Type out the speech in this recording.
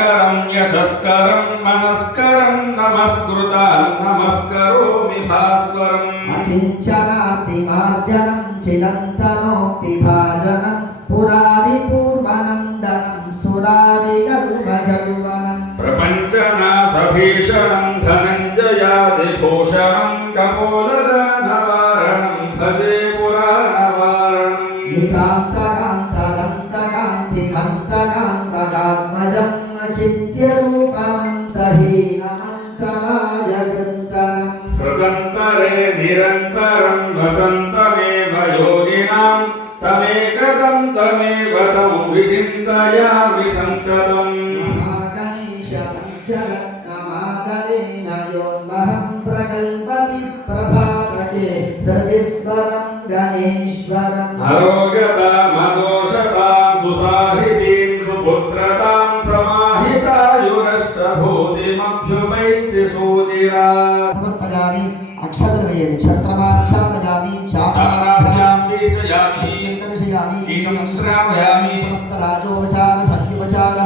మంగళకరం యశస్కరం మనస్కరం నమస్కృతాం నమస్కరోమి భాస్వరం అకించనార్తి మార్జనం చిరంతనోక్తి భాజనం పురారి పూర్వనందనం సురారి గర్భజడువనం ప్రపంచనాశభీషణం ధనంజయాదిభూషణం కపోలదానవారణం భజే పురాణవారణం నికాంతకాంతదంతకాంతి అంతకాంతకాత్మజం అచిత్యరూపమంతహీనమంతరాయ కృంతనం కృతంతరే నిరంతరం వసంతమేవ యోగినాం తమేకదంతమేవ తం విచింతయామి సంతతం ప్రకల్పతి ప్రభావే హృదిస్వరం గణేశ్వరం అరోగతామదోషతాం సుసాహితీం సుపుత్రతాం సమాహితాయురష్టభూతిమభ్యుపైతి సూచిరా సమర్పయామి అక్షతలు వేయండి ఛత్రమాచ్ఛాదయామి చాపయామి దర్శయామి సమస్త రాజోపచార భక్తిపచార